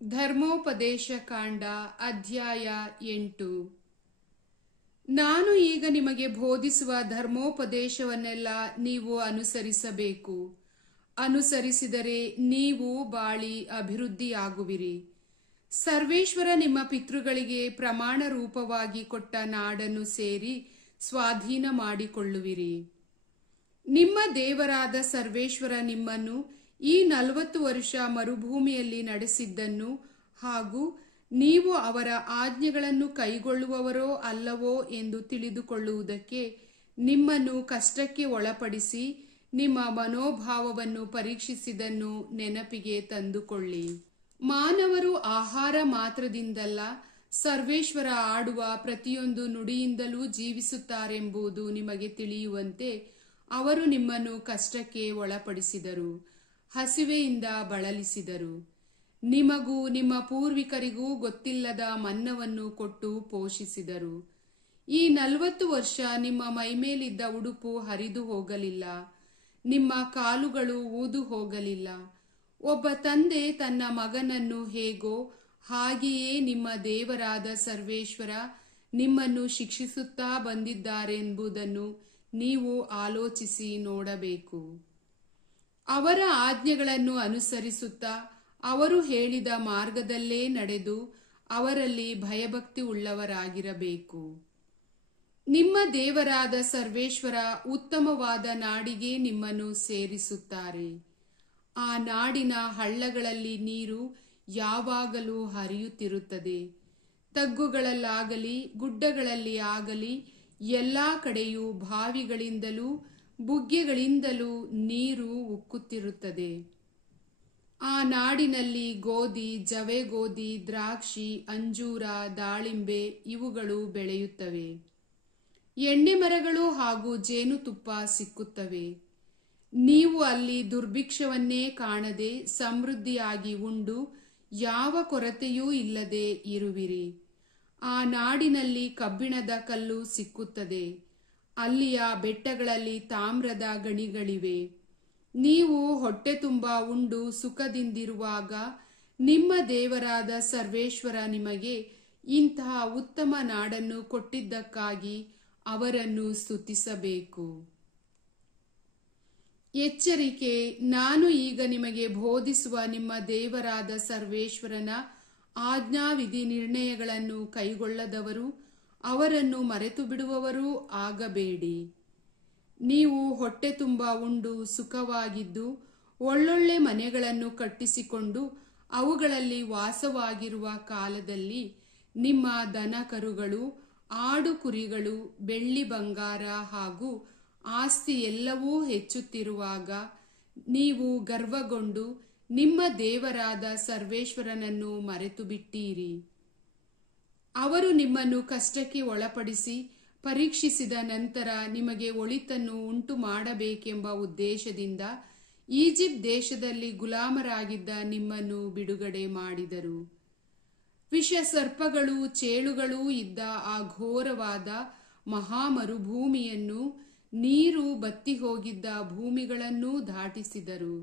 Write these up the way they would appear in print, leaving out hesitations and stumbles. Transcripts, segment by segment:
ಧರ್ಮೋಪದೇಶ ಕಾಂಡ ಅಧ್ಯಾಯ 8. ನಾನು ಈಗ ನಿಮಗೆ ಬೋಧಿಸುವ ಧರ್ಮೋಪದೇಶವನ್ನೆಲ್ಲ ನೀವು ಅನುಸರಿಸಬೇಕು. ಅನುಸರಿಸಿದರೆ ನೀವು ಬಾಳಿ ಅಭಿವೃದ್ಧಿಯಾಗುವಿರಿ. ಸರ್ವೇಶ್ವರ ನಿಮ್ಮ ಪಿತೃಗಳಿಗೆ ಪ್ರಮಾಣ ರೂಪವಾಗಿ ಕೊಟ್ಟ ನಾಡನ್ನು ಸೇರಿ ಸ್ವಾಧೀನ ಮಾಡಿಕೊಳ್ಳುವಿರಿ. ನಿಮ್ಮ ದೇವರಾದ ಸರ್ವೇಶ್ವರ ನಿಮ್ಮನ್ನು ಈ 40 ವರ್ಷ ಮರುಭೂಮಿಯಲ್ಲಿ ನಡೆಸಿದ್ದನ್ನು ಹಾಗೂ ನೀವು ಅವರ ಆಜ್ಞೆಗಳನ್ನು ಕೈಗೊಳ್ಳುವವರೋ ಅಲ್ಲವೋ ಎಂದು ತಿಳಿದುಕೊಳ್ಳುವುದಕ್ಕೆ ನಿಮ್ಮನ್ನು ಕಷ್ಟಕ್ಕೆ ಒಳಪಡಿಸಿ ನಿಮ್ಮ ಮನೋಭಾವವನ್ನು ಪರೀಕ್ಷಿಸಿದ್ದನ್ನು ನೆನಪಿಗೆ ತಂದುಕೊಳ್ಳಿ. ಮಾನವರು ಆಹಾರ ಮಾತ್ರದಿಂದಲ್ಲ, ಸರ್ವೇಶ್ವರ ಆಡುವ ಪ್ರತಿಯೊಂದು ನುಡಿಯಿಂದಲೂ ಜೀವಿಸುತ್ತಾರೆಂಬುದು ನಿಮಗೆ ತಿಳಿಯುವಂತೆ ಅವರು ನಿಮ್ಮನ್ನು ಕಷ್ಟಕ್ಕೆ ಒಳಪಡಿಸಿದರು, ಹಸಿವೆಯಿಂದ ಬಳಲಿಸಿದರು. ನಿಮಗೂ ನಿಮ್ಮ ಪೂರ್ವಿಕರಿಗೂ ಗೊತ್ತಿಲ್ಲದ ಮನ್ನವನ್ನು ಕೊಟ್ಟು ಪೋಷಿಸಿದರು. ಈ 40 ವರ್ಷ ನಿಮ್ಮ ಮೈಮೇಲಿದ್ದ ಉಡುಪು ಹರಿದು ಹೋಗಲಿಲ್ಲ, ನಿಮ್ಮ ಕಾಲುಗಳು ಊದು ಹೋಗಲಿಲ್ಲ. ಒಬ್ಬ ತಂದೆ ತನ್ನ ಮಗನನ್ನು ಹೇಗೋ ಹಾಗೆಯೇ ನಿಮ್ಮ ದೇವರಾದ ಸರ್ವೇಶ್ವರ ನಿಮ್ಮನ್ನು ಶಿಕ್ಷಿಸುತ್ತಾ ಬಂದಿದ್ದಾರೆಂಬುದನ್ನು ನೀವು ಆಲೋಚಿಸಿ ನೋಡಬೇಕು. ಅವರ ಆಜ್ಞೆಗಳನ್ನು ಅನುಸರಿಸುತ್ತಾ ಅವರು ಹೇಳಿದ ಮಾರ್ಗದಲ್ಲೇ ನಡೆದು ಅವರಲ್ಲಿ ಭಯಭಕ್ತಿ ಉಳ್ಳವರಾಗಿರಬೇಕು. ನಿಮ್ಮ ದೇವರಾದ ಸರ್ವೇಶ್ವರ ಉತ್ತಮವಾದ ನಾಡಿಗೆ ನಿಮ್ಮನ್ನು ಸೇರಿಸುತ್ತಾರೆ. ಆ ನಾಡಿನ ಹಳ್ಳಗಳಲ್ಲಿ ನೀರು ಯಾವಾಗಲೂ ಹರಿಯುತ್ತಿರುತ್ತದೆ. ತಗ್ಗುಗಳಲ್ಲಾಗಲಿ ಗುಡ್ಡಗಳಲ್ಲಿ ಆಗಲಿ ಎಲ್ಲಾ ಕಡೆಯೂ ಬಾವಿಗಳಿಂದಲೂ ಬುಗ್ಗೆಗಳಿಂದಲೂ ನೀರು ಉಕ್ಕುತ್ತಿರುತ್ತದೆ. ಆ ನಾಡಿನಲ್ಲಿ ಗೋಧಿ, ಜವೆಗೋಧಿ, ದ್ರಾಕ್ಷಿ, ಅಂಜೂರ, ದಾಳಿಂಬೆ ಇವುಗಳು ಬೆಳೆಯುತ್ತವೆ. ಎಣ್ಣೆ ಮರಗಳು ಹಾಗೂ ಜೇನುತುಪ್ಪ ಸಿಕ್ಕುತ್ತವೆ. ನೀವು ಅಲ್ಲಿ ದುರ್ಭಿಕ್ಷವನ್ನೇ ಕಾಣದೆ ಸಮೃದ್ಧಿಯಾಗಿ ಉಂಡು ಯಾವ ಕೊರತೆಯೂ ಇಲ್ಲದೆ ಇರುವಿರಿ. ಆ ನಾಡಿನಲ್ಲಿ ಕಬ್ಬಿಣದ ಕಲ್ಲು ಸಿಕ್ಕುತ್ತದೆ. ಅಲ್ಲಿಯ ಬೆಟ್ಟಗಳಲ್ಲಿ ತಾಮ್ರದ ಗಣಿಗಳಿವೆ. ನೀವು ಹೊಟ್ಟೆ ತುಂಬ ಉಂಡು ಸುಖದಿಂದಿರುವಾಗ ನಿಮ್ಮ ದೇವರಾದ ಸರ್ವೇಶ್ವರ ನಿಮಗೆ ಇಂತಹ ಉತ್ತಮ ನಾಡನ್ನು ಕೊಟ್ಟಿದ್ದಕ್ಕಾಗಿ ಅವರನ್ನು ಸ್ತುತಿಸಬೇಕು. ಎಚ್ಚರಿಕೆ, ನಾನು ಈಗ ನಿಮಗೆ ಬೋಧಿಸುವ ನಿಮ್ಮ ದೇವರಾದ ಸರ್ವೇಶ್ವರನ ಆಜ್ಞಾವಿಧಿ ನಿರ್ಣಯಗಳನ್ನು ಕೈಗೊಳ್ಳದವರು, ಅವರನ್ನು ಮರೆತು ಬಿಡುವವರೂ ಆಗಬೇಡಿ. ನೀವು ಹೊಟ್ಟೆ ತುಂಬ ಉಂಡು ಸುಖವಾಗಿದ್ದು ಒಳ್ಳೊಳ್ಳೆ ಮನೆಗಳನ್ನು ಕಟ್ಟಿಸಿಕೊಂಡು ಅವುಗಳಲ್ಲಿ ವಾಸವಾಗಿರುವ ಕಾಲದಲ್ಲಿ ನಿಮ್ಮ ದನ ಕರುಗಳು, ಆಡು ಕುರಿಗಳು, ಬೆಳ್ಳಿ ಬಂಗಾರ ಹಾಗೂ ಆಸ್ತಿ ಎಲ್ಲವೂ ಹೆಚ್ಚುತ್ತಿರುವಾಗ ನೀವು ಗರ್ವಗೊಂಡು ನಿಮ್ಮ ದೇವರಾದ ಸರ್ವೇಶ್ವರನನ್ನು ಮರೆತು ಬಿಟ್ಟೀರಿ. ಅವರು ನಿಮ್ಮನ್ನು ಕಷ್ಟಕ್ಕೆ ಒಳಪಡಿಸಿ ಪರೀಕ್ಷಿಸಿದ ನಂತರ ನಿಮಗೆ ಒಳಿತನ್ನು ಉಂಟು ಮಾಡಬೇಕೆಂಬ ಉದ್ದೇಶದಿಂದ ಈಜಿಪ್ಟ್ ದೇಶದಲ್ಲಿ ಗುಲಾಮರಾಗಿದ್ದ ನಿಮ್ಮನ್ನು ಬಿಡುಗಡೆ ಮಾಡಿದರು. ವಿಷ ಸರ್ಪಗಳೂ ಚೇಳುಗಳೂ ಇದ್ದ ಆ ಘೋರವಾದ ಮಹಾಮರುಭೂಮಿಯನ್ನು, ನೀರು ಬತ್ತಿ ಹೋಗಿದ್ದ ಭೂಮಿಗಳನ್ನೂ ದಾಟಿಸಿದರು.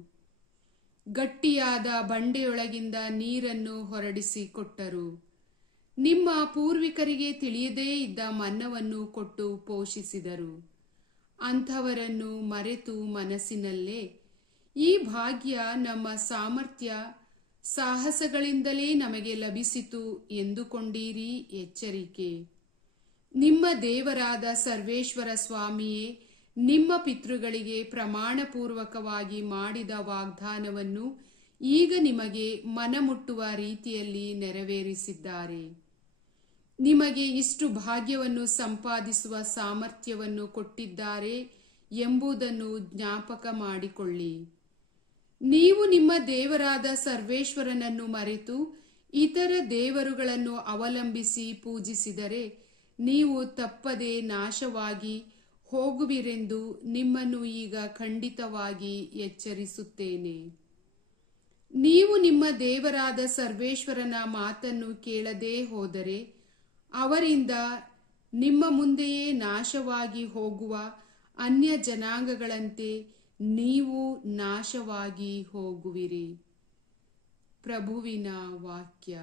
ಗಟ್ಟಿಯಾದ ಬಂಡೆಯೊಳಗಿಂದ ನೀರನ್ನು ಹೊರಡಿಸಿ ಕೊಟ್ಟರು. ನಿಮ್ಮ ಪೂರ್ವಿಕರಿಗೆ ತಿಳಿಯದೇ ಇದ್ದ ಮನ್ನವನ್ನು ಕೊಟ್ಟು ಪೋಷಿಸಿದರು. ಅಂಥವರನ್ನು ಮರೆತು ಮನಸ್ಸಿನಲ್ಲೇ ಈ ಭಾಗ್ಯ ನಮ್ಮ ಸಾಮರ್ಥ್ಯ ಸಾಹಸಗಳಿಂದಲೇ ನಮಗೆ ಲಭಿಸಿತು ಎಂದುಕೊಂಡೀರಿ. ಎಚ್ಚರಿಕೆ, ನಿಮ್ಮ ದೇವರಾದ ಸರ್ವೇಶ್ವರ ಸ್ವಾಮಿಯೇ ನಿಮ್ಮ ಪಿತೃಗಳಿಗೆ ಪ್ರಮಾಣಪೂರ್ವಕವಾಗಿ ಮಾಡಿದ ವಾಗ್ದಾನವನ್ನು ಈಗ ನಿಮಗೆ ಮನಮುಟ್ಟುವ ರೀತಿಯಲ್ಲಿ ನೆರವೇರಿಸಿದ್ದಾರೆ. ನಿಮಗೆ ಇಷ್ಟು ಭಾಗ್ಯವನ್ನು ಸಂಪಾದಿಸುವ ಸಾಮರ್ಥ್ಯವನ್ನು ಕೊಟ್ಟಿದ್ದಾರೆ ಎಂಬುದನ್ನು ಜ್ಞಾಪಕ ಮಾಡಿಕೊಳ್ಳಿ. ನೀವು ನಿಮ್ಮ ದೇವರಾದ ಸರ್ವೇಶ್ವರನನ್ನು ಮರೆತು ಇತರ ದೇವರುಗಳನ್ನು ಅವಲಂಬಿಸಿ ಪೂಜಿಸಿದರೆ ನೀವು ತಪ್ಪದೆ ನಾಶವಾಗಿ ಹೋಗುವಿರೆಂದು ನಿಮ್ಮನ್ನು ಈಗ ಖಂಡಿತವಾಗಿ ಎಚ್ಚರಿಸುತ್ತೇನೆ. ನೀವು ನಿಮ್ಮ ದೇವರಾದ ಸರ್ವೇಶ್ವರನ ಮಾತನ್ನು ಕೇಳದೇ ಹೋದರೆ ಅವರಿಂದ ನಿಮ್ಮ ಮುಂದೆಯೇ ನಾಶವಾಗಿ ಹೋಗುವ ಅನ್ಯ ಜನಾಂಗಗಳಂತೆ ನೀವು ನಾಶವಾಗಿ ಹೋಗುವಿರಿ. ಪ್ರಭುವಿನ ವಾಕ್ಯ.